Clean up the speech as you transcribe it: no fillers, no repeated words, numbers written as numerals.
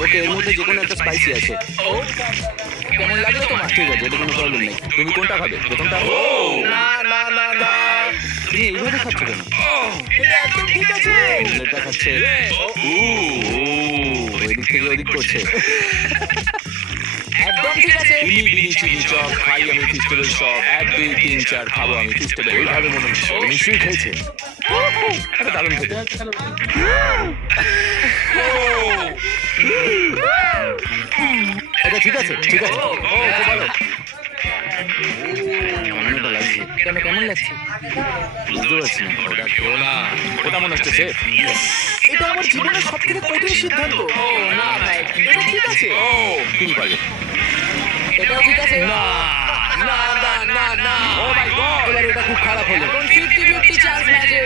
ওকে, এর মধ্যে যে কোনো একটা স্পাইসি আছে। ও কেমন লাগলো তোমার? ঠিক আছে, এটা কোনো প্রবলেম নেই। তুমি কোনটা খাবে? প্রথমটা? না না না না, তুমি এইভাবে খাচ্ছ কেন? এটা একদম ঠিক আছে। এটা খাচ্ছে। এদিক থেকে ওদিক করছে। একদম ঠিক আছে। ইনি বিনি চিনি চপ খাই আমি ফিস্টেবল সব 1 2 3 4 খাবো আমি ফিস্টেবল এইভাবে মনে হচ্ছে নিশ্চয়ই খেয়েছে এটা দারুণ খেতে এটা ঠিক আছে, ঠিক আছে। ও খুব ভালো কেমন এটা লাগছে? কেন কেমন লাগছে? বুঝতে পারছি না। ওটা খেও না ওটা মনে হচ্ছে সেফ এটা আমার জীবনের সবথেকে কঠিন সিদ্ধান্ত। ও না ভাই, এটা ঠিক আছে। ও তুমি পারবে এটাও ঠিক আছে। না না না না না ও মাই গড এবার এটা খুব খারাপ হলো। 50-50 চান্স ম্যাচে।